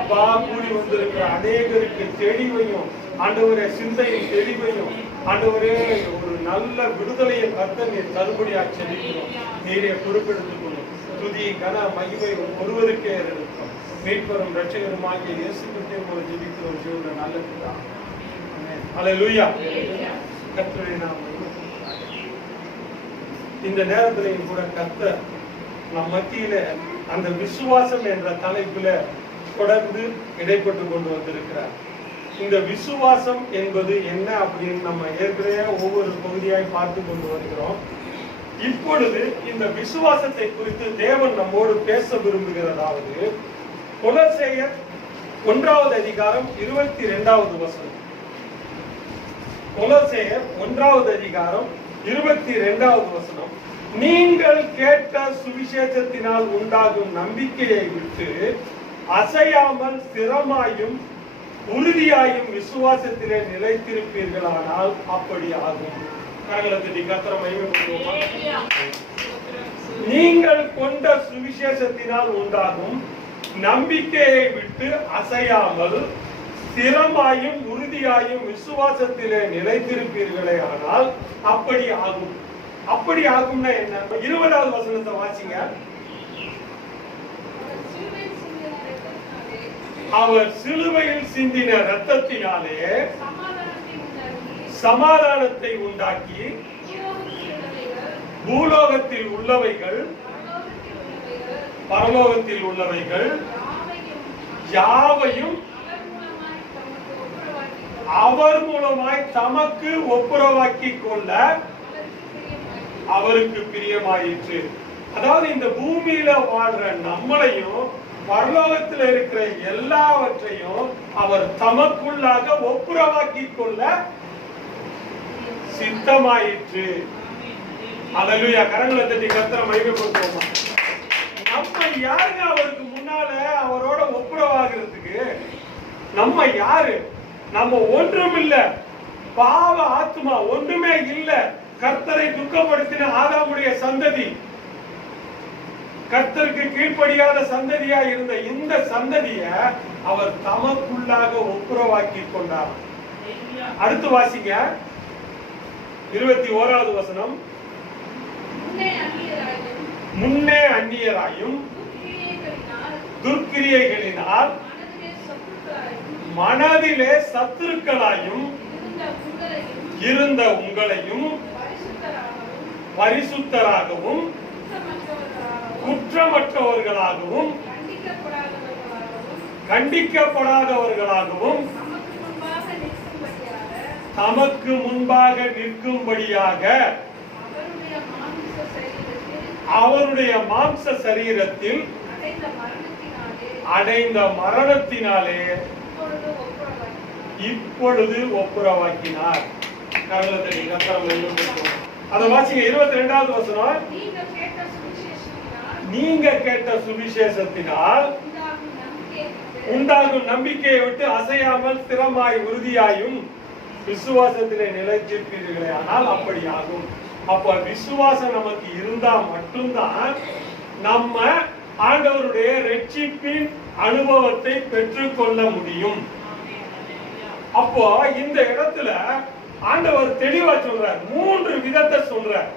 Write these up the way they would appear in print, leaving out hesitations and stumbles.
அப்பா கூடி வந்திருக்கிற அநேகருக்கு தெளிவையும் ஆண்டவரே சிந்தையின் தெளிவையும் ஆண்டவரே ஒரு நல்ல விடுதலையை கர்த்தர் நீர் தருபடியாக செலுத்தினோம். நீரே பொறுப்பெடுத்துக் கொள்ளும். துதி கன மகிமை ஒருவருக்கே இருக்கும். மீட்பரும் ரட்சகருமாகிய இயேசு கிறிஸ்துவின் மூலம் ஜெபிக்கிறோம் ஜீவனுள்ள நல்ல பிதாவே. ஆமென். ஹல்லேலூயா. கர்த்தருடைய நாமம் இந்த நேரத்திலையும் கூட கர்த்தர் நம் மத்தியில அந்த விசுவாசம் என்ற தலைப்புல தொடர்ந்து இடைப்பட்டு கொண்டு வந்திருக்கிறார். இந்த விசுவாசம் என்பது என்ன அப்படின்னு நம்ம ஏற்கனவே ஒவ்வொரு பகுதியாய் பார்த்து கொண்டு வருகிறோம். இப்பொழுது இந்த விசுவாசத்தை குறித்து தேவன் நம்மோடு பேச விரும்புகிறதாவது கொலோசையர் 1வது அதிகாரம் 22வது வசனம். கொலோசையர் 1வது அதிகாரம் 22வது வசனம். நீங்கள் கேட்ட சுவிசேஷத்தினால் உண்டாகும் நம்பிக்கையை விட்டு அசையாமல் ஸ்திரமாயும் உறுதியாயும் விசுவாசத்திலே நிலைத்திருப்பீர்களானால் அப்படி ஆகும். நீங்கள் கொண்ட சுவிசேஷத்தினால் உண்டாகும் நம்பிக்கையை விட்டு அசையாமல் ஸ்திரமாயும் உறுதியாயும் விசுவாசத்திலே நிலைத்திருப்பீர்களே ஆனால் அப்படி ஆகும். அப்படி ஆகும்னா என்ன? 20வது வசனத்தை வாசிங்க. அவர் சிலுவையில் சிந்தின இரத்தத்தினாலே சமாதானத்தை உண்டாக்கி பூலோகத்தில் உள்ளவைகள் பரலோகத்தில் உள்ளவைகள் யாவையும் அவர் மூலமாய் தமக்கு ஒப்புரவாக்கி கொள்ள அவருக்கு பிரியமாயிற்று. அதாவது இந்த பூமியில வாழ்ற நம்மளையும் பரலோகத்தில் இருக்கிற எல்லாவற்றையும் அவர் தமக்குள்ளாக ஒப்புரவாக்கி கொள்ள சித்தமாயிற்று. அல்லேலூயா. கரங்களை தட்டி கர்த்தரை மகிமைப்படுத்துவோமா. நம்ம யாருங்க அவருக்கு முன்னால அவரோட ஒப்புரவாகிறதுக்கு? நம்ம யாரு? நம்ம ஒன்றும் இல்ல, பாவ ஆத்மா, ஒன்றுமே இல்ல. கர்த்தரை துக்கப்படுத்தின ஆதாமுடைய சந்ததி, கர்த்தருக்கு கீழ்ப்படியாத சந்ததியா இருந்த இந்த சந்ததிய அவர் தமக்குள்ளாக ஒப்புரவாக்கி கொண்டார். அடுத்து வாசிங்க 21வது வசனம். முன்னே அந்நியராயும் துர்க்கிரியைகளினால் மனதிலே சத்துருக்களாயும் இருந்த உங்களையும் பரிசுத்தராகவும் குற்றமற்றவர்களாகவும் கண்டிக்கப்படாதவர்களாகவும் தமக்கு முன்பாக நிற்கும்படியாக அவருடைய மாம்ச சரீரத்தில் அடைந்த மரணத்தினாலே இப்பொழுது ஒப்புரவாக்கினார். அதை வாசிங்க 22வது வசனம். நீங்க கேட்ட சுவிசேஷத்தினால் உண்டாகும் நம்பிக்கையை விட்டு அசையாமல் ஸ்திரமாய் உறுதியாயும் விசுவாசத்திலே நிலைத்திருப்பீர்களே ஆனால் அப்படி ஆகும். அப்ப விசுவாசம் நமக்கு இருந்தா மட்டும்தான் நம்ம ஆண்டவருடைய ரட்சிப்பின் அனுபவத்தை பெற்றுக்கொள்ள முடியும். அப்போ இந்த இடத்துல ஆண்டவர் தெளிவா சொல்றார், 3 விதத்தை சொல்றார்.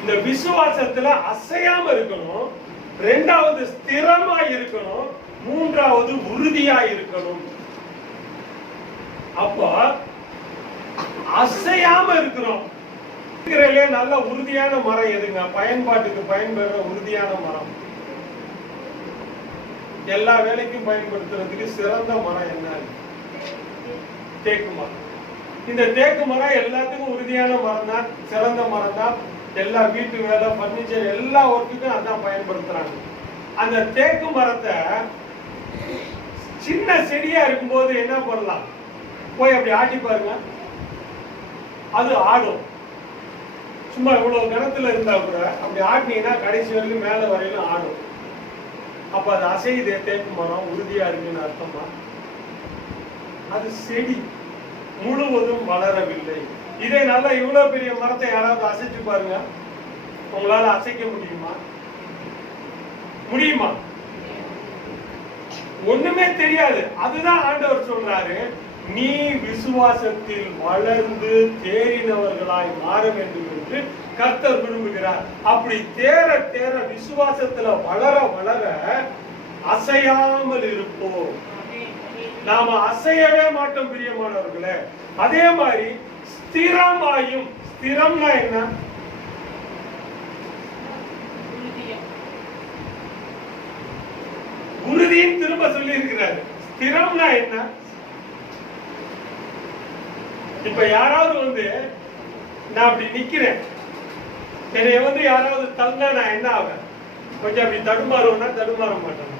இந்த விசுவாசத்துல அசையாம இருக்கணும், 2வது ஸ்திரமா இருக்கணும், 3வது உறுதியா இருக்கணும். அப்போ அசையாம இருக்கிறோம். நல்ல உறுதியான மரம் எதுங்க? பயன்பாட்டுக்கு பயன்படுற உறுதியான மரம், எல்லா வேலைக்கும் பயன்படுத்துறதுக்கு சிறந்த மரம் என்ன? தேக்கு மரம். இந்த தேக்கு மரம் எல்லாத்துக்கும் உறுதியான மரம் தான், சிறந்த மரம் தான். எல்லா வீட்டு வேலை, பர்னிச்சர், எல்லா ஒர்க்குக்கும் அதான் பயன்படுத்துறாங்க. அந்த தேக்கு மரத்தை சின்ன செடியா இருக்கும்போது என்ன பண்ணலாம்? போய் அப்படி ஆட்டி பாருங்க, அது ஆடும். சும்மா இவ்வளவு கணத்துல இருந்தா கூட அப்படி ஆட்டினீங்கன்னா கடைசி வரைக்கும் மேல வரையிலும் ஆடும். அப்ப அது அசையுதே, தேக்கு மரம் உறுதியா இருக்குன்னு அர்த்தமா? அது செடி முழுவதும் வளரவில்லை. இதே நல்லா இவ்வளவு பெரிய மரத்தை யாராவது அசைச்சு பாருங்க, உங்களால அசைக்க முடியுமா? முடியுமா? ஒண்ணுமே தெரியாது. அதுதான் ஆண்டவர் சொல்றாரு, நீ விசுவாசத்தில் வளர்ந்து தேறினவர்களாய் மாற வேண்டும் என்று கர்த்தர் விரும்புகிறார். அப்படி தேர தேர விசுவாசத்துல வளர வளர அசையாமல் இருப்போம். நாம அசையவே மாட்டோம் பிரியமானவர்களே. அதே மாதிரி ஸ்திரமாயும், ஸ்திரம்னா என்ன? உறுதியும் திரும்ப சொல்லி இருக்கிறாரு. ஸ்திரம்னா என்ன? இப்ப யாராவது நான் அப்படி நிக்கிறேன், என்னை யாராவது தள்ளா நான் என்ன ஆவேன்? கொஞ்சம் அப்படி தடுமாறுவேன்னா தடுமாற மாட்டேன்.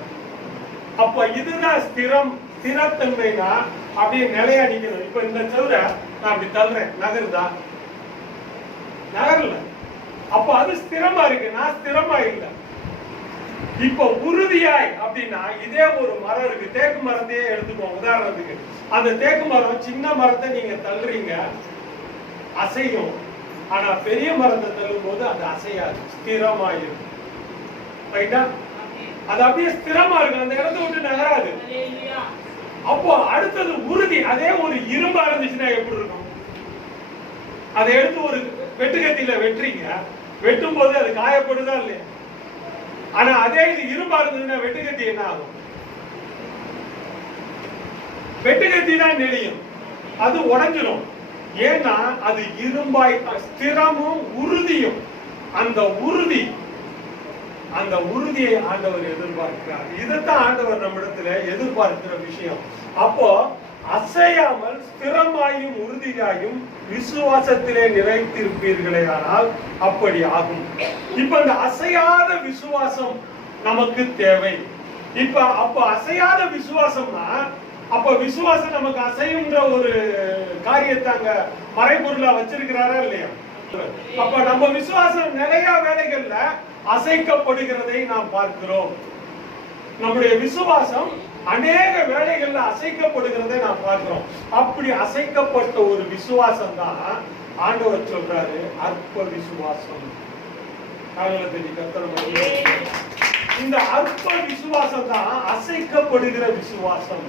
அப்ப இதுதான் ஸ்திரம். ஸ்திரத்தன்மைனா அப்படியே நிலையா நிக்கணும். இப்ப இந்த சவுர நான் அப்படி தள்ளுறேன், நகருதா? நகரல. அப்ப அது ஸ்திரமா இருக்கு, நான் ஸ்திரமா இல்லை. இப்ப உறுதியாய் அப்படின்னா, இதே ஒரு மரம் இருக்கு, தேக்கு மரத்தையே எடுத்துக்கோங்க உதாரணத்துக்கு. அந்த தேக்கு மரம் சின்ன மரத்தை நீங்க தள்ளுறீங்க, அசையும். ஆனா பெரிய மரத்தை தள்ளும் போது அது அசையாது, ஸ்திரமாயிரும். ரைட்டா? அது அப்படியே ஸ்திரமா இருக்கு, அந்த இடத்தை விட்டு நகராது. அப்போ அடுத்தது உறுதி. அதே ஒரு இரும்பா இருந்துச்சுன்னா எப்படி இருக்கும்? அதை எடுத்து ஒரு வெட்டுக்கத்தில வெட்டுறீங்க, வெட்டும் போது அது காயப்படுதா இல்லையா? ஆனா அதே இது இரும்பா இருந்ததுன்னா வெட்டுக்கத்தி என்ன ஆகும்? வெட்டுக்கத்தி தான் நெளியும், அது உடைஞ்சிடும். ஏன்னா அது இரும்பாய். ஸ்திரமும் உறுதியும், அந்த உறுதியை ஆண்டவர் எதிர்பார்க்கிறார். இதைத்தான் ஆண்டவர் நம்மிடத்துல எதிர்பார்க்கிற விஷயம். அப்போ அசையாமல் ஸ்திரமாயும் உறுதியாயும் விசுவாசத்திலே நிலைத்திருப்பீர்களே, ஆனால் அப்படி ஆகும். இப்ப இந்த அசையாத விசுவாசம் நமக்கு தேவை. அப்ப அசையாத விசுவாசம்னா, அப்ப விசுவாசம் நமக்கு அசையுன்ற ஒரு காரியத்தாங்க மறைபொருளா வச்சிருக்கிறாரா இல்லையா? அப்ப நம்ம விசுவாசம் நிறைய வேலைகள்ல அசைக்கப்படுகிறதை நாம் பார்க்கிறோம். நம்முடைய விசுவாசம் அநேக வேலைகள்ல அசைக்கப்படுகிறதை நாம் பார்க்கிறோம். அப்படி அசைக்கப்பட்ட ஒரு விசுவாசம் தான் ஆண்டவர் சொல்றாரு அற்ப விசுவாசம். இந்த அற்ப விசுவாசம் தான் அசைக்கப்படுகிற விசுவாசம்.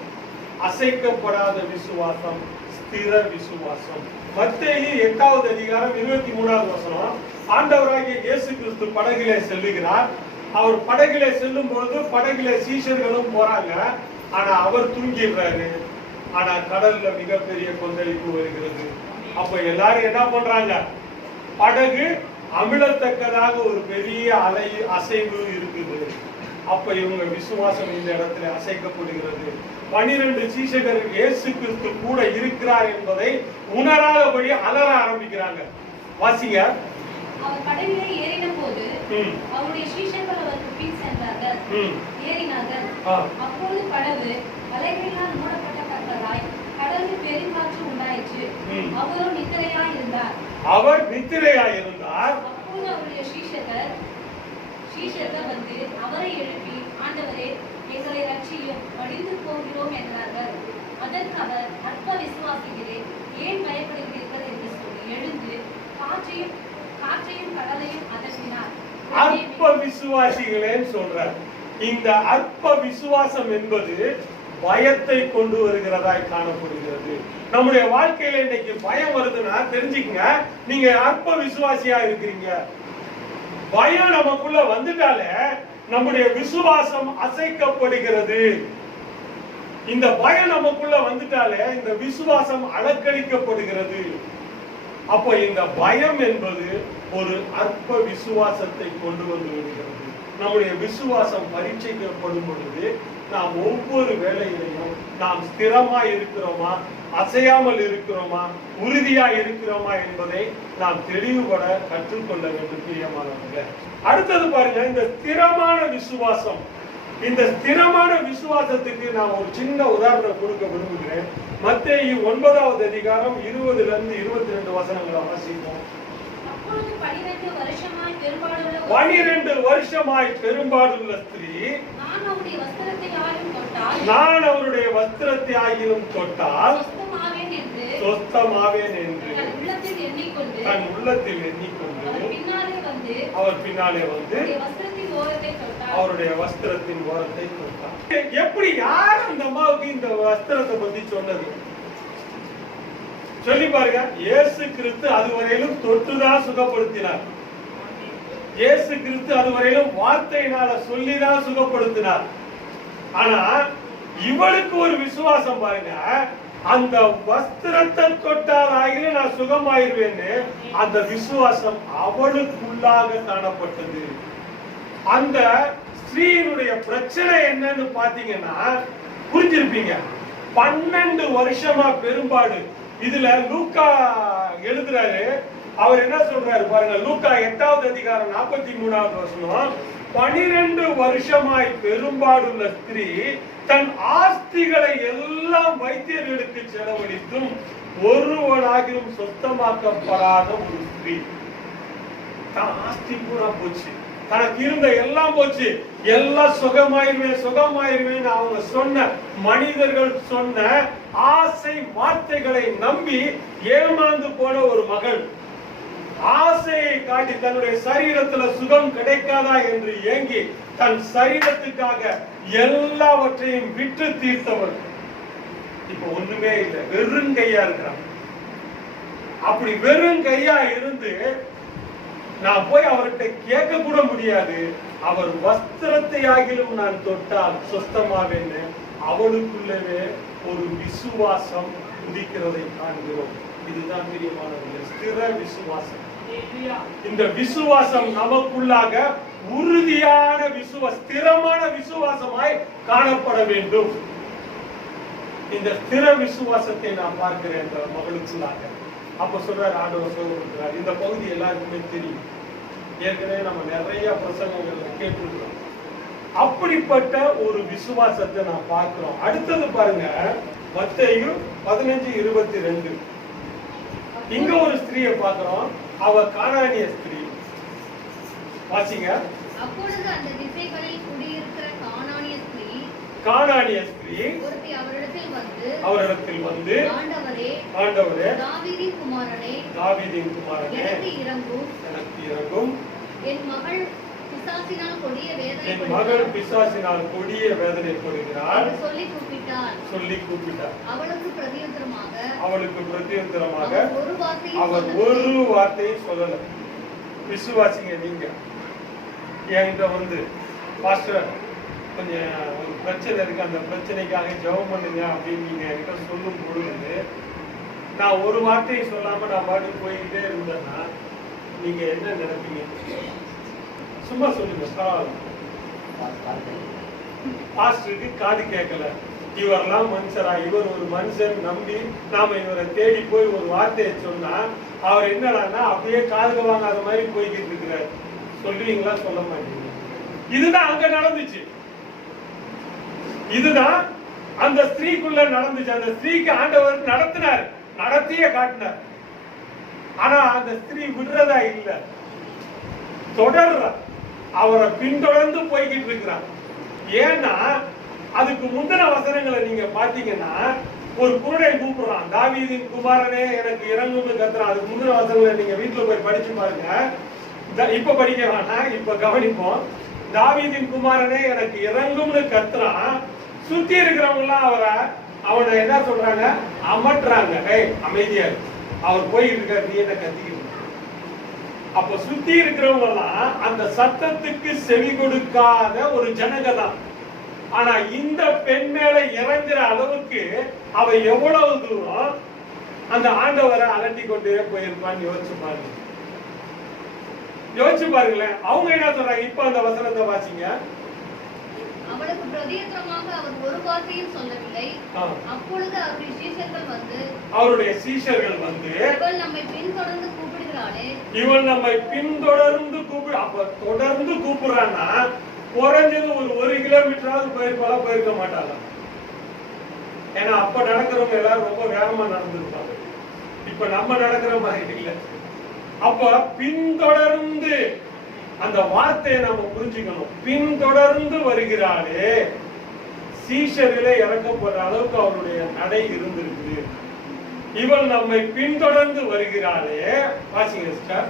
அசைக்கப்படாத விசுவாசம் ஸ்திர விசுவாசம். மத்தேயு 8வது அதிகாரம் 23வது வசனம். ஆண்டவராகிய இயேசு கிறிஸ்து படகிலே செல்லுகிறார். அவர் படகிலே செல்லும் பொழுது படகிலே சீஷர்களும் போறாங்க. ஆனா அவர் தூங்கிடுறாரு. ஆனா கடல்ல மிகப்பெரிய கொந்தளிப்பு வருகிறது. அப்ப எல்லாரும் என்ன பண்றாங்க? படகு அமிழத்தக்கதாக ஒரு பெரிய அலை அசைவு இருக்குது. அப்ப இவங்க விசுவாசம் இந்த இடத்துல அசைக்கப்படுகிறது. 12 சீஷர்கள் இயேசு கிறிஸ்து கூட இருக்கிறார் என்பதை உணராதபடி அலற ஆரம்பிக்கிறாங்க. வாசிங்க. அவர் படகிலே ஏறின போது அவருடைய சீஷர்கள் அவருக்கு பின் சென்றார்கள், ஏறினார்கள். அப்பொழுது படகு அலைகளினால் மூடப்பட்டதாய் கடலில் பெருங்காற்று உண்டாயிற்று. அவரும் நித்திரையாய் இருந்தார். அவர் நித்திரையாய் இருந்தார். அப்பொழுது அவருடைய சீஷர்கள் வந்து அவரை எழுப்பி, ஆண்டவரே, எங்களை ரட்சியும், மடிந்து போகிறோம் என்றார்கள். அதற்கு அவர், அற்ப விசுவாசிகளே, ஏன் பயப்படுகிறீர்கள் என்று சொல்லி எழுந்து காற்றையும் கடலையும் அதட்டினார். அற்ப விசுவாசிகளேன்னு சொல்றார். இந்த அற்ப விசுவாசம் என்பது பயத்தை கொண்டு வருகிறதாய் காணப்படுகிறது. நம்முடைய வாழ்க்கையில இன்னைக்கு பயம் வருதுன்னா தெரிஞ்சுக்கங்க, நீங்க அற்ப விசுவாசியா இருக்கிறீங்க. பயம் நமக்குள்ள வந்துட்டாலே நம்முடைய விசுவாசம் அசைக்கப்படுகிறது. இந்த பயம் நமக்குள்ள வந்துட்டாலே இந்த விசுவாசம் அலக்கழிக்கப்படுகிறது. அப்போ இந்த பயம் என்பது ஒரு அற்ப விசுவாசத்தை கொண்டு வந்து விடுகிறது. நம்முடைய விசுவாசம் பரீட்சைக்கப்படும் பொழுது நாம் ஒவ்வொரு வேளையிலையும் நாம் ஸ்திரமா இருக்கிறோமா, அசையாமல் இருக்கிறோமா, உறுதியா இருக்கிறோமா என்பதை நாம் தெளிவுபட கற்றுக்கொள்ள வேண்டும் பிரியமானவர்களே. அடுத்தது பாருங்க, இந்த ஸ்திரமான விசுவாசம். இந்த ஸ்திரமான விசுவாசத்துக்கு நான் ஒரு சின்ன உதாரணம் கொடுக்க விரும்புகிறேன். மத்தேயு 9வது அதிகாரம் 20லிருந்து 22 வசனங்களை வாசிப்போம். 12 வருஷமாய் பெரும்பாடுள்ள ஸ்திரீ, நான் அவருடைய வஸ்திரத்தை ஆகிலும் தொட்டால் சொஸ்தமாவேன் என்று தன் உள்ளத்தில் எண்ணிக்கொண்டு அவர் பின்னாலே வந்து அவருடைய வஸ்திரத்தின் ஓரத்தை தொட்டார். எப்படி யார் அந்த அம்மாவுக்கு இந்த வஸ்திரத்தை பத்தி சொன்னது? சொல்லி பாருங்க. இயேசு கிறிஸ்து அதுவரையிலும் தொட்டுதான் சுகப்படுத்தினார். இயேசு கிறிஸ்து அதுவரையிலும் வார்த்தையினால சொல்லிதான் சுகப்படுத்தினார். ஆனா இவளுக்கு ஒரு விசுவாசம் பாருங்க. அந்த வஸ்திரத்தை தொட்டால் ஆகில நான் சுகமாயிருவேன்னு அந்த விசுவாசம் அவளுக்குள்ளாக காணப்பட்டது. அந்த ஸ்திரீனுடைய பிரச்சனை என்னன்னு பாத்தீங்கன்னா புரிஞ்சிருப்பீங்க. 12 வருஷமா பெரும்பாடு. இதுல லூக்கா எழுதுறாரு. அவர் என்ன சொல்றாரு பாருங்க. லூக்கா 8வது அதிகாரம் 43வது வசனம். 12 வருஷமாய் பெரும்பாடுள்ள ஸ்திரீ தன் ஆஸ்திகளை எல்லாம் வைத்தியர்களுக்கு செலவழித்தும் ஒருவனாகிலும் சொத்தமாக்கப்படாத ஒரு ஸ்திரீ. தன் ஆஸ்தி பூரா போச்சு, தனக்கு இருந்த எல்லாம் போச்சு. எல்லாம் சுகமாயிருவேன் அவங்க சொன்ன மனிதர்கள் சொன்ன ஆசை வார்த்தைகளை நம்பி ஏமாந்து போன ஒரு மகள். ஆசையை காட்டி தன்னுடைய சரீரத்துல சுகம் கிடைக்காதா என்று ஏங்கி தன் சரீரத்துக்காக எல்லாவற்றையும் விட்டு தீர்த்தவள் இப்ப ஒண்ணுமே இல்லை, வெறும் கையா இருக்கிறான். அப்படி வெறும் கையா இருந்து நான் போய் அவர்கிட்ட கேட்க கூட முடியாது. அவர் வஸ்திரத்தை ஆகிலும் நான் தொட்டால் சொஸ்தமாவேன்னு அவளுக்குள்ளவே ஒரு விசுவாசம் உதிக்கிறதை காண்கிறோம். இதுதான் பிரியமானவர்களே, ஸ்திர விசுவாசம். இந்த விசுவாசம் நமக்குள்ளாக உறுதியான ஸ்திரமான விசுவாசமாய் காணப்பட வேண்டும். இந்த ஸ்திர விசுவாசத்தை நான் பார்க்கிறேன் என்ற மகளுக்குள்ளாக. அப்ப சொல்றாரு ஆண்டவர் சொல்றார். இந்த பகுதி எல்லாருக்குமே தெரியும், ஏற்கனவே நம்ம நிறைய பிரசங்கங்கள்ல கேட்டிருக்கிறோம். அப்படிப்பட்ட ஒரு விசுவாசத்தை நான் பார்க்கிறோம். அடுத்தது பாருங்க, மத்தேயு 15:22. இங்க ஒரு ஸ்திரீயை பார்க்கிறோம். அவ கானானிய ஸ்திரீ. வாசிங்க. அப்பொழுது அந்த திசைகளில் குடியிருக்கிற கானானிய ஸ்திரீ ஒருத்தி அவரிடத்தில் வந்து ஆண்டவரே, தாவீதின் குமாரனே, எனக்கு இரங்கும். என் மகள் பிசாசினால் கொடிய வேதனைப்படுகிறாள் சொல்லி கூப்பிட்டார். அவளுக்கு பிரதியுத்தரமாக அவர் ஒரு வார்த்தையை சொல்லல. விசுவாசிங்க, நீங்க என்கிட்ட வந்து பாஸ்டர் கொஞ்சம் ஒரு பிரச்சனை இருக்கு, அந்த பிரச்சனைக்காக ஜெபம் பண்ணுங்க அப்படின்னு நீங்க என்கிட்ட சொல்லும் பொழுது நான் ஒரு வார்த்தையை சொல்லாம நான் பாட்டுக்கு போய்கிட்டே இருந்தேன்னா நீங்க என்ன நினைப்பீங்க? சும்மா சொல்லுங்க. பாஸ்டருக்கு காது கேட்கல, இவரெல்லாம் மனுஷரா, இவர் ஒரு மனுஷன் நம்பி நாம இவரை தேடி போய் ஒரு வார்த்தையை சொன்னா அவர் என்னடான்னா அப்படியே காதுக வாங்காத மாதிரி போய்கிட்டு இருக்கிறார். சொல்லுவீங்களா? சொல்ல மாட்டீங்க. இதுதான் அங்க நடந்துச்சு. இதுதான் அந்த ஸ்திரீக்குள்ள நடந்துச்சு. அந்த ஸ்திரீக்கு ஆண்டவர் நடத்தினார், நடத்தியே காட்டினார். ஆனா அந்த ஸ்திரீ விடுறதா இல்ல, தொடர்ற, அவரை பின்தொடர்ந்து போய்கிட்டு இருக்கிறார். ஏன்னா அதுக்கு முந்தின வசனங்களை நீங்க பாத்தீங்கன்னா ஒரு குருடை கூப்பிடுறான், தாவீதின் குமாரனே எனக்கு இறங்கும்னு கத்துறான். அதுக்கு முந்தின வசனங்களை நீங்க வீட்டுல போய் படிச்சு பாருங்க. இப்ப படிக்க வேணாம், இப்ப கவனிப்போம். தாவீதின் குமாரனே எனக்கு இறங்கும்னு கத்துறான். சுத்தி இருக்கிறவங்க எல்லாம் அவனை என்ன சொல்றாங்க? அமட்டுறாங்க. அமைதியா அவர் போயிட்டு இருக்காரு, நீ என்ன கத்திக்கிட்டு? அப்ப சுத்தி இருக்கிறவங்க எல்லாம் அந்த சத்தத்துக்கு செவி கொடுக்காத ஒரு ஜனங்க தான். ஆனா இந்த பெண் மேல இறங்குற அளவுக்கு அவ எவ்வளவு தூரம் அந்த ஆண்டவரை அலட்டி கொண்டே போயிருப்பான்னு யோசிச்சு பாருங்களேன். அவங்க என்ன சொல்றாங்க? இப்ப அந்த வசனத்தை வாசிங்க. அவளுக்கு பிரதியுத்தரமாக அவர் ஒரு வார்த்தையும் சொல்லவில்லை. அப்பொழுது அவருடைய சீஷர்கள் வந்து இவள் நம்மை பின்தொடர்ந்து கூப்பிடுகிறாளே, அப்ப தொடர்ந்து கூப்பிடுறான்னா குறைஞ்சது ஒரு 1 கிலோமீட்டராவது போயிருக்க மாட்டாங்க. ஏன்னா அப்ப நடக்கிறவங்க எல்லாரும் ரொம்ப வேகமா நடந்துருப்பாங்க. இப்ப நம்ம நடக்கிற மாதிரி இல்லை. அப்ப பின்தொடர்ந்து, அந்த வார்த்தையை நம்ம புரிஞ்சுக்கணும். பின்தொடர்ந்து வருகிறாளே, சீஷர்களே இறக்கப்படுற அளவுக்கு அவருடைய நடை இருந்திருக்குது. இவள் நம்மை பின்தொடர்ந்து வருகிறாளே, வாசிங்க சிஸ்டர்.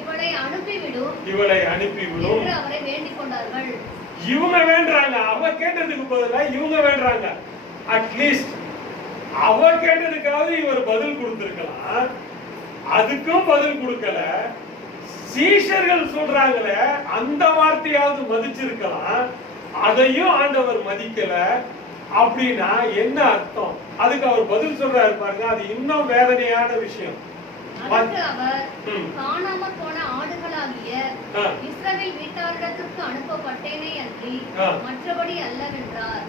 இவளை அனுப்பிவிடும் அவரை வேண்டிக் கொண்டார்கள். இவங்க வேண்டாங்க, அவ கேட்டதுக்கு பதிலா இவங்க வேண்டாங்க. அட்லீஸ்ட் அவ கேட்டதுக்காவது இவர் பதில் கொடுத்திருக்கலாம், அதுக்கும் பதில் கொடுக்கல. சீஷர்கள் சொல்றாங்களே அந்த வார்த்தையாவது மதிச்சிருக்கலாம், அதையும் ஆண்டவர் மதிக்கல. அப்படின்னா என்ன அர்த்தம்? அதுக்கு அவர் பதில் சொல்றாரு பாருங்க, அது இன்னும் வேதனையான விஷயம். அதற்கு அவர், காணாமற் போன ஆடுகளாகிய இஸ்ரவேல் வீட்டாரிடத்திற்கு அனுப்பப்பட்டேனே அன்றி மற்றபடி அல்லவென்றார்.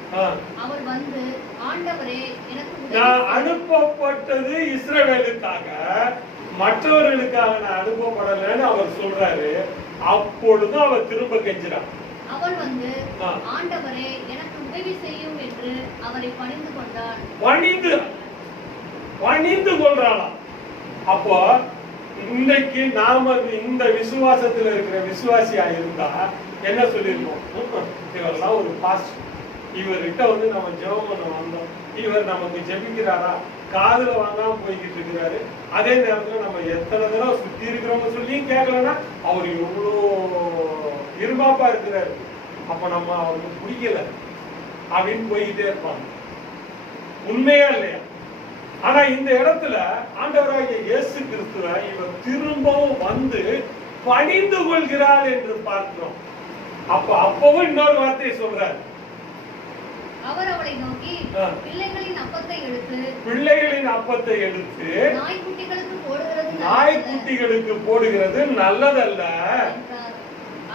அவர் வந்து, ஆண்டவரே எனக்கு நான் அனுப்பப்பட்டது இஸ்ரவேலுக்காக, மற்றவர்களுக்காக நான் அனுப்பப்படலைன்னு அவர் சொல்றாரு. அப்பொழுது அவர் திரும்ப கெஞ்சிறார். அவள் வந்து, ஆண்டவரே எனக்கு உதவி செய்யும் என்று அவரை பணிந்து கொண்டார். பணிந்து கொள்றாளாம். அப்போ இன்றைக்கு நாம இந்த விசுவாசத்துல இருக்கிற விசுவாசியா இருந்தா என்ன சொல்லிருக்கோம்? இவரெல்லாம் ஒரு பாஸ்ட், இவர்கிட்ட வந்து நம்ம ஜெபம் பண்ண வந்தோம், இவர் நமக்கு ஜெபிக்கிறாரா, காதுல வாங்காம போய்கிட்டு இருக்கிறாரு. அதே நேரத்துல நம்ம எத்தனை தடவை சுத்தி இருக்கிறவங்க சொல்லியும் கேட்கலன்னா அவர் எவ்வளோ இருமாப்பா இருக்கிறாரு, அப்ப நம்ம அவருக்கு பிடிக்கல அப்படின்னு போய்கிட்டே இருப்பாங்க. உண்மையா இல்லையா? ஆனா இந்த இடத்துல ஆண்டவராகிய இயேசு கிறிஸ்துவ இவர் திரும்பவும் வந்து பணிந்து கொள்கிறார் என்று பார்க்கிறோம். அப்பவும் இன்னொரு வார்த்தையை சொல்றார். அவர் அவளை நோக்கி, பிள்ளைகளின் அப்பத்தை எடுத்து நாய்க்குட்டிகளுக்கு போடுகிறது நல்லதல்ல.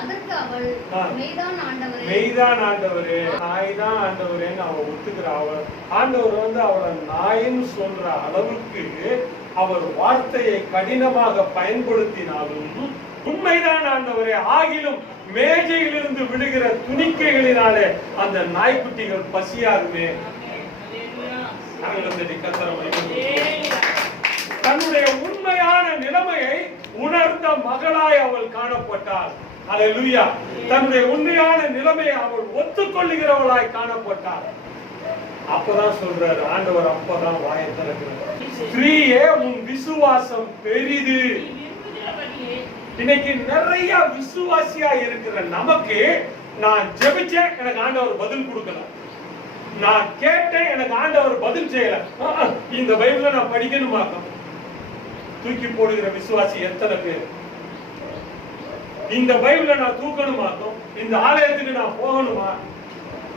அதற்கு அவள், மெய்தான் ஆண்டவரே, நாய்தான் ஆண்டவரேன்னு அவ ஒத்துக்கிறா. ஆண்டவர் வந்து அவளை நாயின்னு சொல்ற அளவுக்கு அவர் வார்த்தையை கடினமாக பயன்படுத்தினாலும் உண்மைதான் ஆண்டவரே, ஆகிலும் மேஜையிலிருந்து விடுகிற துணிக்கைகளினாலே அந்த நாய்க்குட்டிகள் பசியாகுமே. தன்னுடைய உண்மையான நிலைமையை உணர்ந்த மகளாய் அவள் காணப்பட்டாள். அல்லேலூயா. தன்னுடைய உண்மையான நிலைமையை அவள் ஒத்துக்கொள்ளுகிறவளாய் காணப்பட்டாள். அப்பதான் சொல்றாரு ஆண்டவர், அப்பதான் வாயை திறக்கிறார். ஸ்திரீயே, உன் விசுவாசம் பெரிது. இன்னைக்கு நிறைய விசுவாசியா இருக்கிற நமக்கு, நான் ஜெபிச்சேன் எனக்கு ஆண்டவர் பதில் கொடுக்கல, நான் கேட்டேன் எனக்கு ஆண்டவர் பதில் செய்யல, இந்த பைபிளை நான் படிக்கணுமாக்கும் தூக்கி போடுகிற விசுவாசி எத்தனை பேர்? இந்த பைபிளை நான் தூக்கணுமாக்கும், இந்த ஆலயத்துக்கு நான் போகணுமா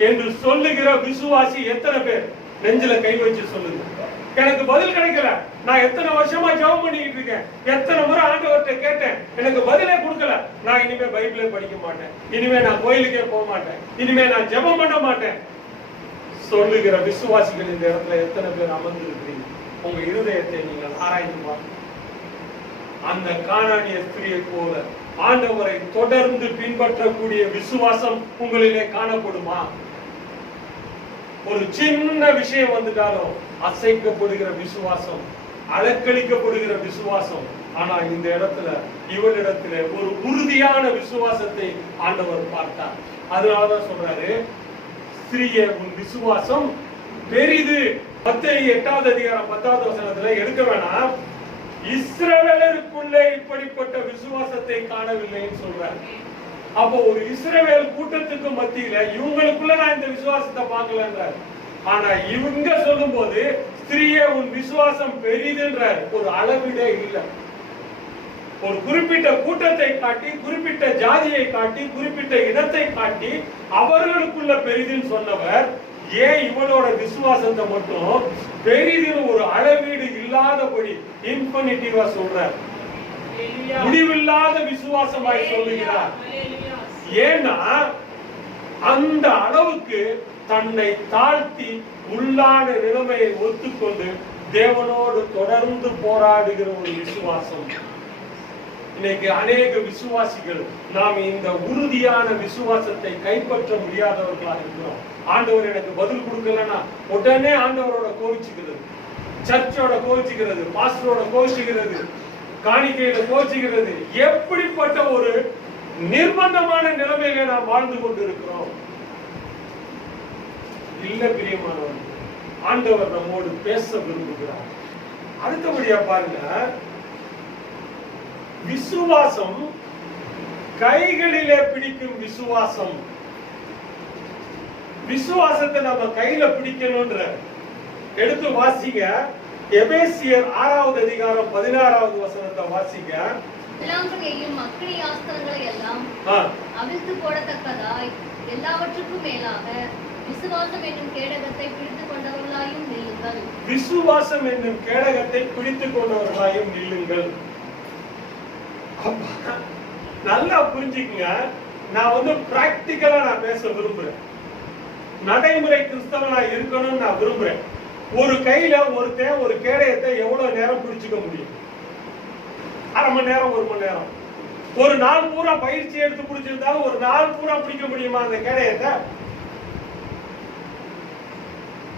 என்று சொல்லுகிற விசுவாசி எத்தனை பேர்? நெஞ்சில கை வச்சு சொல்லுங்க. எனக்கு பதில் கிடைக்கல, நான் எத்தனை வருஷமா ஜெபம் பண்ணிக்கிட்டு இருக்கேன், எத்தனை முறை ஆண்டவர்கிட்ட கேட்டேன், எனக்கு பதிலே கொடுக்கல, நான் இனிமே பைபிளே படிக்க மாட்டேன், இனிமே நான் கோயிலுக்கே போக மாட்டேன், இனிமே நான் ஜெபம் பண்ண மாட்டேன் சொல்லுகிற விசுவாசிகள் இந்த இடத்துல எத்தனை பேர் அமர்ந்து இருக்கிறீங்க? உங்க இருதயத்தை நீங்கள் ஆராய்ந்து பாருங்க. அந்த கானானிய ஸ்திரியை போல ஆண்டவரை தொடர்ந்து பின்பற்றக்கூடிய விசுவாசம் உங்களிலே காணப்படுமா? ஒரு சின்ன விஷயம் வந்துட்டாலும் அசைக்கப்படுகிற விசுவாசம், அலக்களிக்கப்படுகிற விசுவாசம். ஆனா இந்த இடத்துல இவளிடத்துல ஒரு உறுதியான விசுவாசத்தை ஆண்டவர் பார்த்தார். அதனாலதான் சொல்றாரு, ஸ்திரீயே, உன் விசுவாசம் பெரிது. மத்தேயு 8வது அதிகாரம் 10வது வசனத்துல எடுக்க வேணாம், இஸ்ரவேலருக்குள்ளே இப்படிப்பட்ட விசுவாசத்தை காணவில்லைன்னு சொல்றாரு. அப்போ ஒரு இஸ்ரவேல் கூட்டத்துக்கு மத்தியில இவங்களுக்குள்ள நான் இந்த விசுவாசத்தை பார்க்கலன்றார். ஆனா இவங்க சொல்லும் போது, ஸ்திரீயே, உன் விசுவாசம் பெரிதுன்றார். ஒரு அளவிடே இல்லை. ஒரு குறிப்பிட்ட கூட்டத்தை காட்டி, குறிப்பிட்ட ஜாதியை காட்டி, குறிப்பிட்ட இனத்தை காட்டி அவர்களுக்குள்ள பெரிதுன்னு சொன்னவர் ஏன் இவளோட விசுவாசத்தை மட்டும் பெரிதுன்னு ஒரு அளவீடு இல்லாதபடி இன்ஃபினிட்டிவா சொல்றார்? முடிவில்லாத விசுவாசமாய் சொல்லுகிறார். ஏன்னா அந்த அளவுக்கு தன்னை தாழ்த்தி உள்ளான நிலைமையை ஒத்துக்கொண்டு தேவனோடு தொடர்ந்து போராடுகிற ஒரு விசுவாசம். இன்னைக்கு அநேக விசுவாசிகள் நாம் இந்த உறுதியான விசுவாசத்தை கைப்பற்ற முடியாதவர்களாக இருக்கிறோம். ஆண்டவர் எனக்கு பதில் கொடுக்கலன்னா உடனே ஆண்டவரோட கோவிச்சுக்கிறது, சர்ச்சோட கோவிச்சுக்கிறது, பாஸ்டரோட கோவிச்சுக்கிறது, காணிக்கையில கோவிச்சுக்கிறது. எப்படிப்பட்ட ஒரு நிர்பந்தமான நிலைமையில நாம் வாழ்ந்து கொண்டு இருக்கிறோம். இல்ல பிரியமானவர்கள், ஆண்டவர் நம்மோடு பேச விரும்புகிறார். அடுத்தபடியா பாருங்க, விசுவாசம் கைகளிலே பிடிக்கும் விசுவாசம். விசுவாசத்தை நம்ம கையில பிடிக்கணும்ன்ற. எடுத்து வாசிங்க, எபேசியர் 6வது அதிகாரம் 16வது வசனத்தை வாசிங்க. எல்லாவற்றையும் அக்கினி ஆஸ்திரங்களை எல்லாம் அவிழ்த்து போடத்தக்கதாய் எல்லாவற்றுக்கும் மேலாக விசுவாசம் என்னும் கேடகத்தை பிடித்துக் கொண்டவர்களாயும் நில்லுங்கள். விசுவாசம் என்னும் கேடகத்தை பிடித்துக் கொண்டவர்களாயும் நில்லுங்கள். நல்லா புரிஞ்சுக்குங்க. நான் பிராக்டிக்கலா நான் பேச விரும்புறேன். நடைமுறை கிறிஸ்தவனா இருக்கணும்னு நான் விரும்புறேன். ஒரு கையில ஒருத்தன் ஒரு கேடயத்தை எவ்வளவு நேரம் பிடிச்சுக்க முடியும்? அரை மணி நேரம், 1 மணி நேரம். ஒரு நாள் பூரா பயிற்சி எடுத்து பிடிச்சிருந்தாலும் ஒரு நாள் பூரா பிடிக்க முடியுமா அந்த கேடயத்தை?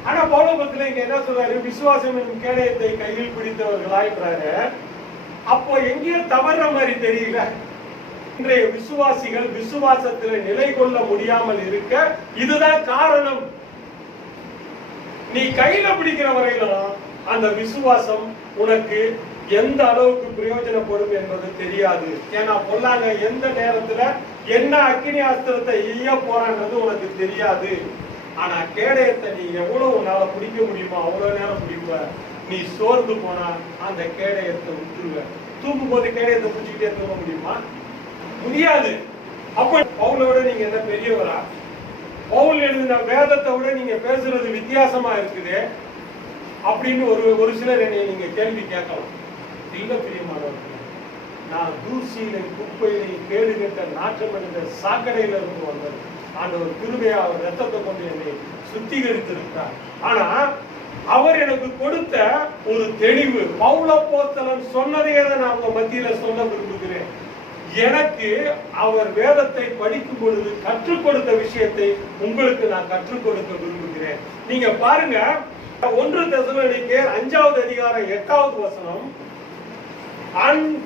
ஆனா பவுலபத்தில இங்க என்ன சொல்றாரு? விசுவாசம் என்னும் கேடயத்தை கையில் பிடித்தவர்களாயின்றாரு. அப்போ எங்கேயோ தவற மாதிரி தெரியல. இன்றைய விசுவாசிகள் விசுவாசத்தில் நிலை கொள்ள முடியாமல் இருக்க இதுதான் காரணம். நீ கையில பிடிக்கிற வரையிலும் அந்த விசுவாசம் உனக்கு எந்த அளவுக்கு பிரயோஜனப்படும் என்பது தெரியாது. ஏன்னா பொல்லாங்க எந்த நேரத்துல என்ன அக்கினி அஸ்திரத்தை எய்ய போறான்றது உனக்கு தெரியாது. ஆனா கேடயத்தை நீ எவ்வளவு உன்னால பிடிக்க முடியுமோ அவ்வளவு நேரம் பிடிப்ப. நீ சோர்ந்து போனா அந்த கேடயத்தை விட்டுருவ. தூங்கும் போது கேடயத்தை பிடிச்சிக்கிட்டே தூங்க முடியுமா? முடியாது. அப்ப பவுலோட நீங்க என்ன பெரியவரா? பவுல் எழுதின வேதத்தை விட நீங்க பேசுறது வித்தியாசமா இருக்குது அப்படின்னு ஒரு சிலர் என்னை நீங்க கேள்வி கேட்கலாம். இல்ல பிரியமானவர்களே, நான் தூசியிலை குப்பையிலை கேடு கட்ட நாற்றம் அடைந்த சாக்கடையில இருந்து வந்தது. ஆண்டவர் கிருபையா அவர் ரத்தத்தை கொண்டு என்னை சுத்திகரித்திருக்கிறார். ஆனா அவர் எனக்கு கொடுத்த ஒரு தெளிவு, பவுலப்போஸ்தலன் சொன்னதையே நான் உங்க மத்தியில சொல்ல விரும்புகிறேன். எனக்கு அவர் வேதத்தை படிக்கும் பொழுது கற்றுக் கொடுத்த விஷயத்தை உங்களுக்கு நான் கற்றுக் கொடுக்க விரும்புகிறேன். நீங்க பாருங்க, 1 தெசலோனிக்கேயர் 5வது அதிகாரம் 8வது வசனம்,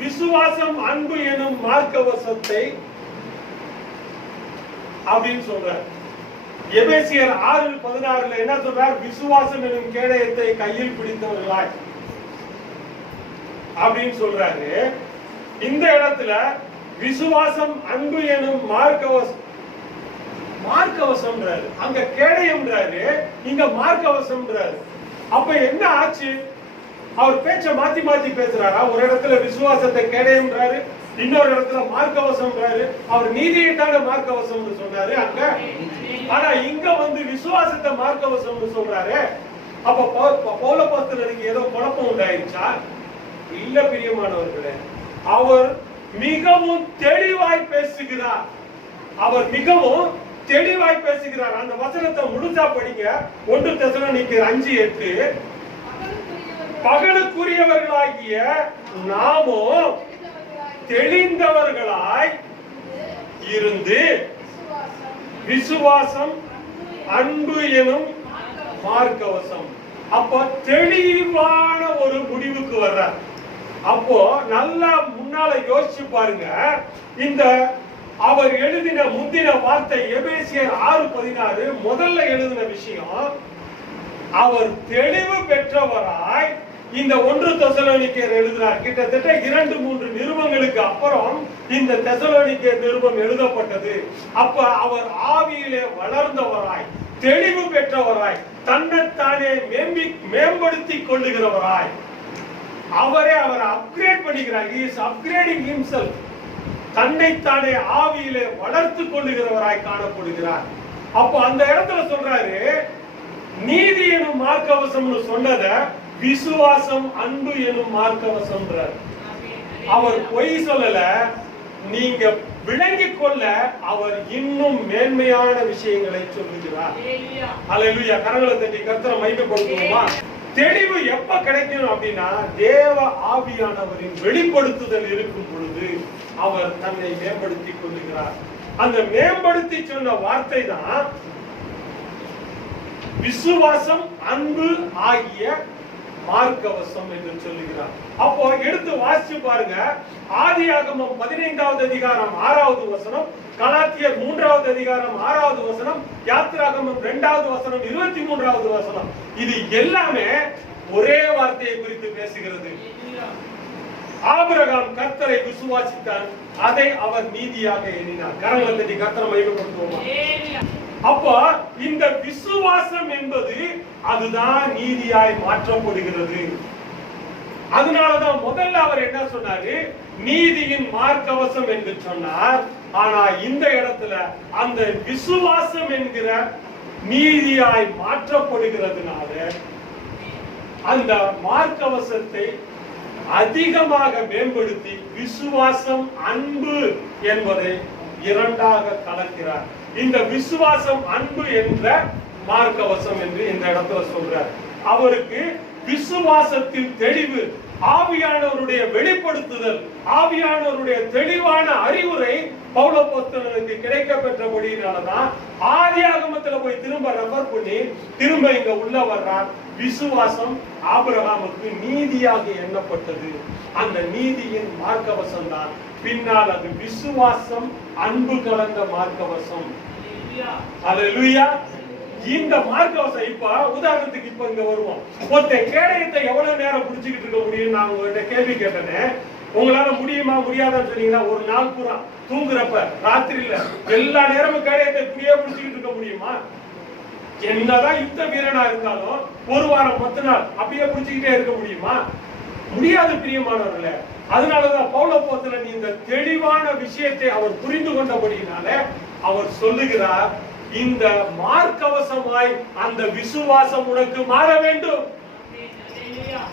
விசுவாசம் அன்பு எனும் மார்க்கவசத்தை அப்படின்னு சொல்றார். எபேசியர் 6:16 என்ன சொல்றார்? விசுவாசம் எனும் கேடயத்தை கையில் பிடித்தவர்களாய் அப்படின்னு சொல்றாரு. இந்த இடத்துல விசுவாசம் அன்பு எனும் மார்க்கவசம்ன்றாரு. அங்க கேடயம்ன்றாரு, இங்க மார்க்கவசம்ன்றாரு. அப்ப என்ன ஆச்சு? அவர் பேச்ச மாத்தி மாத்தி பேசுறாரா? ஒரு இடத்துல விசுவாசத்தை கேடயம்ன்றாரு, இன்னொரு இடத்துல மார்க்கவசம்ன்றாரு. அவர் நீதியை தான மார்க்கவசம்னு சொன்னாரு அங்க. ஆனா இங்க விசுவாசத்தை மார்க்கவசம்னு சொல்றாரு. அப்ப பவுலப்போஸ்தலனுக்கு ஏதோ குழப்பம் உண்டாயிருச்சா? இல்ல பிரியமானவர்களே, அவர் மிகவும் தெளிவாய் பேசுகிறார். அவர் மிகவும் தெளிவாய் பேசுகிறார். அந்த வசனத்தை முழுசா படிங்க. 1 தெசலோனிக்கேயர் 5:8, பகலுக்குரியவர்களாகிய நாமோ தெளிந்தவர்களாய் இருந்து விசுவாசம் அன்பு எனும் மார்க்கவசம். அப்ப தெளிவான ஒரு முடிவுக்கு வர்றார். அப்போ நல்லா முன்னால யோசிச்சு பாருங்க. இந்த அவர் எழுதின முந்தின வார்த்தை எபேசியர் 6:16 முதல்ல எழுதின விஷயம், அவர் தெளிவு பெற்றவராய் இந்த 1 தெசலோனிக்கேயர் எழுதுறார். கிட்டத்தட்ட 2-3 நிருபங்களுக்கு அப்புறம் இந்த தெசலோனிக்கேயர் நிருபம் எழுதப்பட்டது. அப்ப அவர் ஆவியிலே வளர்ந்தவராய், தெளிவு பெற்றவராய், தன்னைத்தானே மேம்படுத்திக் கொள்ளுகிறவராய், அவரை அப்கிரேட் பண்ணிக்கிறார். he is upgrading himself. தன்னைத்தானே ஆவியிலே வளர்த்து கொள்ளுகிறவராய் காணப்படுகிறார். அப்ப அந்த இடத்துல சொல்றாரு, நீதி எனும் மார்க்கவசம்னு சொன்னத விசுவாசம் அன்பு எனும் மார்க்கவசம்ன்றார். அவர் பொய் சொல்லல. நீங்க விளங்கிக் கொள்ள அவர் இன்னும் மேன்மையான விஷயங்களை சொல்லுகிறார். அல்லேலூயா. கரங்களை தட்டி கர்த்தரை மகிமைப்படுத்துவோமா? தெளிவு எப்ப கிடைக்கும் அப்படின்னா, தேவ ஆவியானவரின் வெளிப்படுத்துதல் இருக்கும் பொழுது அவர் தன்னை மேம்படுத்திக் கொள்ளுகிறார். அந்த மேம்படுத்தி சொன்ன வார்த்தை தான் விசுவாசம் அன்பு ஆகிய மார்க்கவசம் என்று சொல்லுகிறார். அப்போ எடுத்து வாசிச்சு பாருங்க. ஆதியாகமம் 15வது அதிகாரம் 6வது வசனம், கலாத்தியர் 3வது அதிகாரம் 6வது வசனம், யாத்திராகமம் 2வது வசனம், 23வது வசனம், இது எல்லாமே ஒரே வார்த்தையை குறித்து பேசுகிறது. ஆபிரகாம் கர்த்தரை விசுவாசித்தான், அதை அவர் நீதியாக எண்ணினார். கரங்களை தட்டி கர்த்தரை மகிமைப்படுத்துவோமா? அப்போ இந்த விசுவாசம் என்பது அதுதான் நீதியாய் மாற்றப்படுகிறது. அதனாலதான் முதல்ல அவர் என்ன சொன்னாரு, நீதியின் மார்க்கவசம் என்று சொன்னார். ஆனா இந்த இடத்துல அந்த விசுவாசம் என்கிற நீதியாய் மாற்றப்படுகிறதுனால அந்த மார்க்கவசத்தை அதிகமாக மேம்படுத்தி விசுவாசம் அன்பு என்பதை இரண்டாக கலக்கிறார். இந்த விசுவாசம் அன்பு என்ற மார்க்கவசம் என்று இந்த இடத்துல சொல்றார். அவருக்கு விசுவாசத்தில் தெளிவு, ஆவியானவருடைய வெளிப்படுத்துதல், ஆவியானவருடைய தெளிவான அறிவுரை பவுலப்போஸ்தலனுக்கு கிடைக்க பெற்றபடியினாலதான் ஆதியாகமத்துல போய் திரும்ப ரெஃபர் பண்ணி திரும்ப இங்க உள்ள வர்றார். விசுவாசம் ஆபிரகாமுக்கு நீதியாக எண்ணப்பட்டது. அந்த நீதியின் மார்க்கவசம் தான் பின்னால் அது விசுவாசம் அன்பு கலந்த மார்க்கவசம். அல்லேலூயா. இந்த மார்க்கவசம் இப்ப உதாரணத்துக்கு இப்ப இங்க வருவோம். ஒருத்தன் கேடயத்தை எவ்வளவு நேரம் பிடிச்சுக்கிட்டு இருக்க முடியும்? நான் உங்கள்கிட்ட கேள்வி கேட்டேன், உங்களால முடியுமா முடியாதான்னு சொன்னீங்கன்னா, ஒரு நாள் பூரா தூங்குறப்ப ராத்திரியில எல்லா நேரமும் கேடயத்தை இப்படியே பிடிச்சுக்கிட்டு இருக்க முடியுமா? என்னதான் யுத்த வீரனா இருந்தாலும் ஒரு வாரம் 10 நாள் அப்படியே பிடிச்சுக்கிட்டே இருக்க முடியுமா? முடியாது பிரியமானவர்களே. அதனாலதான் பவுலப்போஸ்தலன் இந்த தெளிவான விஷயத்தை அவர் புரிந்து கொண்டபடியினால அவர் சொல்லுகிறார், இந்த மார்க்கவசமாய் அந்த விசுவாசம் உனக்கு மாற வேண்டும்.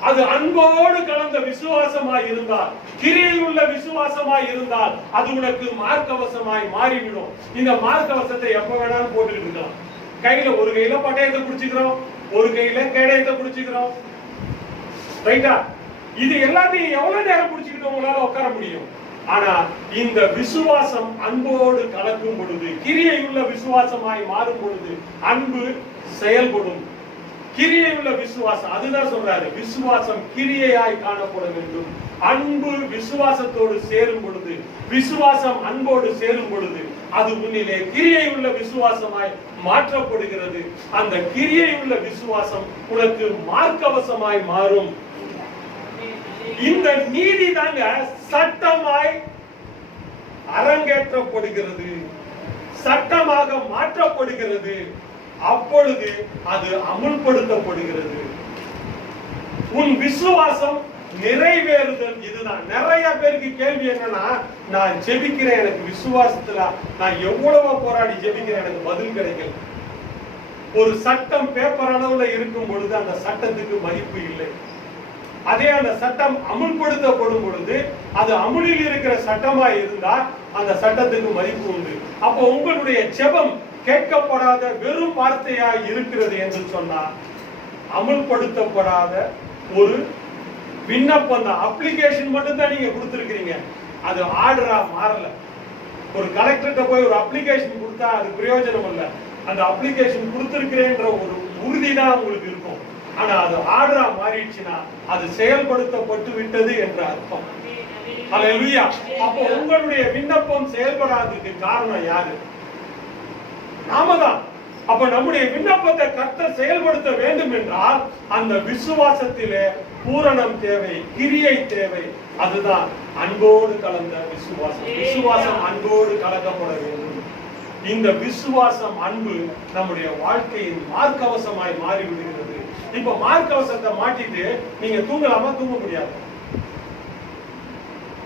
அது அன்போடு கலந்த விசுவாசமாய் இருந்தால், கிரியையுள்ள விசுவாசமாய் இருந்தால் அது உனக்கு மார்க்கவசமாய் மாறிவிடும். இந்த மார்க்கவசத்தை எப்ப வேணாலும் போட்டுக்கிட்டு இருக்கலாம். கையில ஒரு கையில பட்டயத்தை பிடிச்சுக்கிறோம், ஒரு கையில கேடயத்தை பிடிச்சுக்கிறோம், ரைட்டா? இது எல்லாத்தையும் எவ்வளவு நேரம் பிடிச்சுக்கிட்டு உங்களால உட்கார முடியும்? ஆனா இந்த விசுவாசம் அன்போடு கலக்கும் பொழுது, கிரியையுள்ள விசுவாசமாய் மாறும் பொழுது அன்பு செயல்படும். கிரியையுள்ள விசுவாசம், அதுதான் சொல்றாரு, விசுவாசம் கிரியையாய் காணப்பட வேண்டும். அன்பு விசுவாசத்தோடு சேரும் பொழுது, விசுவாசம் அன்போடு சேரும் பொழுது அது உன்னிலே கிரியையுள்ள விசுவாசமாய் மாற்றப்படுகிறது. அந்த கிரியையுள்ள விசுவாசம் உனக்கு மார்க்கவசமாய் மாறும். இந்த நீதி தாங்க சட்டமாய் அரங்கேற்றப்படுகிறது, சட்டமாக மாற்றப்படுகிறது. அப்பொழுது அது அமுல்படுத்தப்படுகிறது. உன் விசுவாசம் நிறைவேறுதல் இதுதான். நிறைய பேருக்கு கேள்வி என்னன்னா, நான் ஜெபிக்கிறேன், எனக்கு விசுவாசத்துல நான் எவ்வளவு போராடி ஜெபிக்கிறேன், எனக்கு பதில் கிடைக்கல. ஒரு சட்டம் பேப்பர் அளவுல இருக்கும் பொழுது அந்த சட்டத்துக்கு மதிப்பு இல்லை. அதே அந்த சட்டம் அமுல்படுத்தப்படும் பொழுது அது அமுலில் இருக்கிற சட்டமா இருந்தா அந்த சட்டத்துக்கு மதிப்பு உண்டு. அப்போ உங்களுடைய ஜெபம் கேட்கப்படாத வெறும் வார்த்தையா இருக்கிறது என்று சொன்னா அமுல்படுத்தப்படாத ஒரு விண்ணப்பம் தான். அப்ளிகேஷன் மட்டும் தான் நீங்க கொடுத்திருக்கீங்க, அது ஆர்டரா மாறல. ஒரு கலெக்டர்கிட்ட போய் ஒரு அப்ளிகேஷன் கொடுத்தா அது பிரயோஜனம் இல்லை. அந்த அப்ளிகேஷன் கொடுத்திருக்கிறேன்ற ஒரு உறுதி தான் உங்களுக்கு இருக்கும். ஆனா அது ஆர்டரா மாறிடுச்சுன்னா அது செயல்படுத்தப்பட்டு விட்டது என்ற அர்த்தம். அல்லேலூயா. அப்போ உங்களுடைய விண்ணப்பம் செயல்படாததுக்கு காரணம் யாரு? நாம தான். அப்ப நம்முடைய விண்ணப்பத்தை கர்த்தர் செயல்படுத்த வேண்டும் என்றால் அந்த விசுவாசத்திலே பூரணம் தேவை, கிரியை தேவை. அதுதான் அன்போடு கலந்த விசுவாசம். விசுவாசம் அன்போடு கலக்கப்பட வேண்டும். இந்த விசுவாசம் அன்பு நம்முடைய வாழ்க்கையின் மார்க்கவசமாய் மாறிவிடுகிறது. இப்ப மார்க்கவசத்தை மாட்டிட்டு நீங்க தூங்கலாமா? தூங்க முடியாது.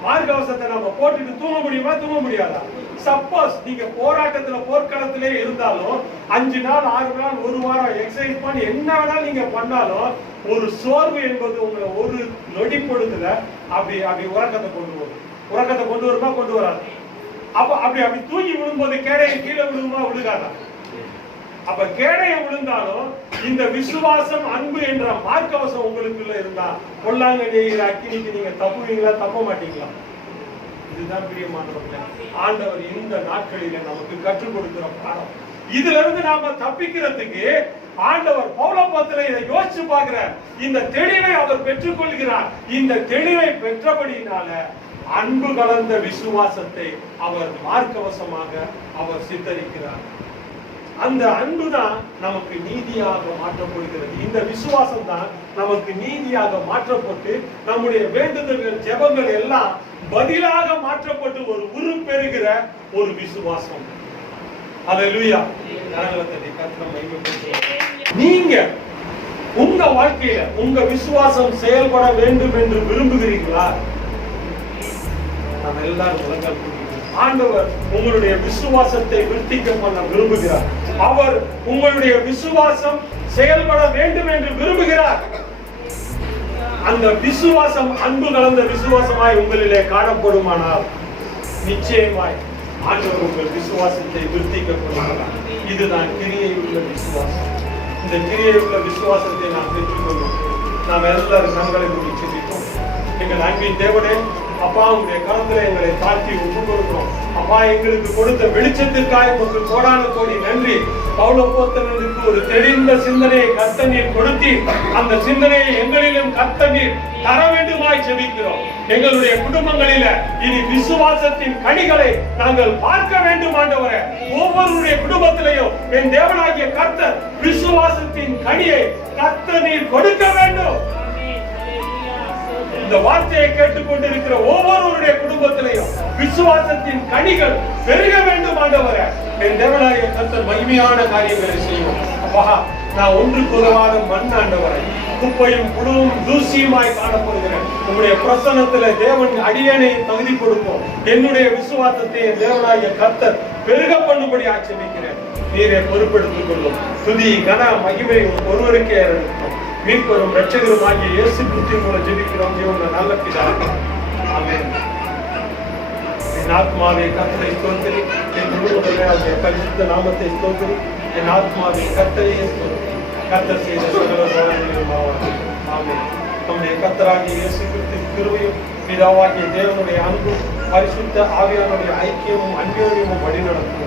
மார்க்கவசத்தை நம்ம போட்டுட்டு தூங்க முடியுமா? தூங்க முடியாதா? சப்போஸ் நீங்க போராட்டத்துல போர்க்களத்திலே இருந்தாலும் 5 நாள் 6 நாள் 1 வாரம் எக்ஸசைஸ் பண்ணி என்ன வேணாலும் நீங்க பண்ணாலும் ஒரு சோர்வு என்பது உங்களை ஒரு நொடி பொழுதுல அப்படி உறக்கத்தை கொண்டு வரும். உறக்கத்தை கொண்டு வருமா? கொண்டு வராது. அப்ப அப்படி தூங்கி விழும்போது கேடயம் கீழே விழுகுமா? விழுகாதா? அப்ப கேடயம் விழுந்தாலும் இந்த விசுவாசம் அன்பு என்ற மார்க்கவசம் உங்களுக்குள்ள இருந்தா கொல்லாங்கனி அக்கினிக்கு நீங்க தப்புவீங்களா? தப்ப மாட்டீங்களா? இதுதான் பிரியமானவர்களே, ஆண்டவர் இந்த நாட்களிலே நமக்கு கற்றுக் கொடுக்கிற பாடம். இதுல இருந்து நாம தப்பிக்கிறதுக்கு ஆண்டவர் பவுலப்போஸ்தலனை இதை யோசிச்சு பார்க்கிறார். இந்த தெளிவை அவர் பெற்றுக் கொள்கிறார். இந்த தெளிவை பெற்றபடியினால அன்பு கலந்த விசுவாசத்தை அவர் மார்க்கவசமாக அவர் சித்தரிக்கிறார். அந்த அன்பு தான் நமக்கு நீதியாக மாற்றப்படுகிறது. இந்த விசுவாசம் தான் நமக்கு நீதியாக மாற்றப்பட்டு நம்முடைய வேண்டுதல்கள் ஜெபங்கள் எல்லாம் பதிலாக மாற்றப்பட்டு ஒரு உருப்பெறுகிற ஒரு விசுவாசம். அல்லேலூயா. கரங்களை தட்டி கர்த்தரை மகிமைப்படுத்துவோம். நீங்க உங்க வாழ்க்கையில உங்க விசுவாசம் செயல்பட வேண்டும் என்று விரும்புகிறீர்களா? நம்ம எல்லாரும் முழங்கால் போடுவோம். ஆண்டவர் உங்களுடைய விசுவாசத்தை விருத்திக்க பண்ண விரும்புகிறார். அவர் உங்களுடைய விசுவாசம் செயல்பட வேண்டும் என்று விரும்புகிறார். அந்த விசுவாசம் அன்பு கலந்த விசுவாசமாய் உங்களிலே காணப்படுமானால் நிச்சயமாய் ஆண்டவர் உங்கள் விசுவாசத்தை விருத்திக்க பண்ணுகிறார். இதுதான் கிரியை உள்ள விசுவாசம். இந்த கிரியை உள்ள விசுவாசத்தை நாம் பெற்றுக்கொள்வோம். நாம் எல்லாரும் கண்களை மூடி ஜெபிப்போம். எங்கள் அன்பின் தேவனே, அப்பா உங்களுடைய கரத்துல எங்களை தாழ்த்தி ஒப்பு கொடுக்கிறோம். அப்பா எங்களுக்கு கொடுத்த வெளிச்சத்திற்காக உங்களுக்கு கோடான கோடி நன்றி. பவுலப்போஸ்தலனுக்கு ஒரு தெளிந்த சிந்தனையை கர்த்தர் நீர் கொடுத்தி அந்த சிந்தனையை எங்களிலும் கர்த்தர் நீர் தர வேண்டுமாய் ஜெபிக்கிறோம். எங்களுடைய குடும்பங்களில இனி விசுவாசத்தின் கனிகளை நாங்கள் பார்க்க வேண்டும் ஆண்டவரே. ஒவ்வொருடைய குடும்பத்திலையும் என் தேவனாகிய கர்த்தர் விசுவாசத்தின் கனியை கர்த்தர் நீர் கொடுக்க வேண்டும். இந்த வார்த்தையை கேட்டுக்கொண்டிருக்கிற ஒவ்வொருவருடைய குடும்பத்திலையும் விசுவாசத்தின் கனிகள் பெருக வேண்டும் ஆண்டவரே. என் தேவனாகிய கர்த்தர் மகிமையான காரியங்களை செய்வோம். அப்பா, நான் ஒன்றுக்கு உதவாத மண் ஆண்டவரை, குப்பையும் புழுவும் தூசியுமாய் காணப்படுகிறேன். உங்களுடைய பிரசன்னத்துல தேவன் அடியேனை தகுதி கொடுப்போம். என்னுடைய விசுவாசத்தை என் தேவனாகிய கர்த்தர் பெருக பண்ணும்படி ஆட்சேபிக்கிறேன். நீரை பொறுப்பெடுத்துக் கொள்ளும். துதி கன மகிமை ஒருவருக்கே இருக்கும். மீட்பரும் இரட்சகரும் ஆகிய இயேசு கிறிஸ்துவின் மூலம் ஜெபிக்கிறோம் ஜீவனுள்ள நல்ல பிதாவே. ஆமென். என் ஆத்மாவே கர்த்தரை ஸ்தோத்திரி, என் முழுவதுமே அவருடைய பரிசுத்த நாமத்தை ஸ்தோத்திரி. என் ஆத்மாவே கர்த்தரையே ஸ்தோத்திரி. கர்த்தர் செய்த சகல உபகாரங்களும் ஆமென். நம்முடைய கர்த்தராகிய இயேசு கிறிஸ்துவின் கிருபையும் பிதாவாகிய தேவனுடைய அன்பும் பரிசுத்த ஆவியானுடைய ஐக்கியமும் அன்பியோடையும் வழிநடத்தும்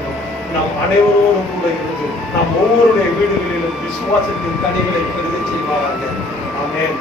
நாம் அனைவரோடும் கூட இருந்து நாம் ஒவ்வொருடைய வீடுகளிலும் விசுவாசத்தின் கனிகளை பெருக செய்வார்கள். ஆமென்.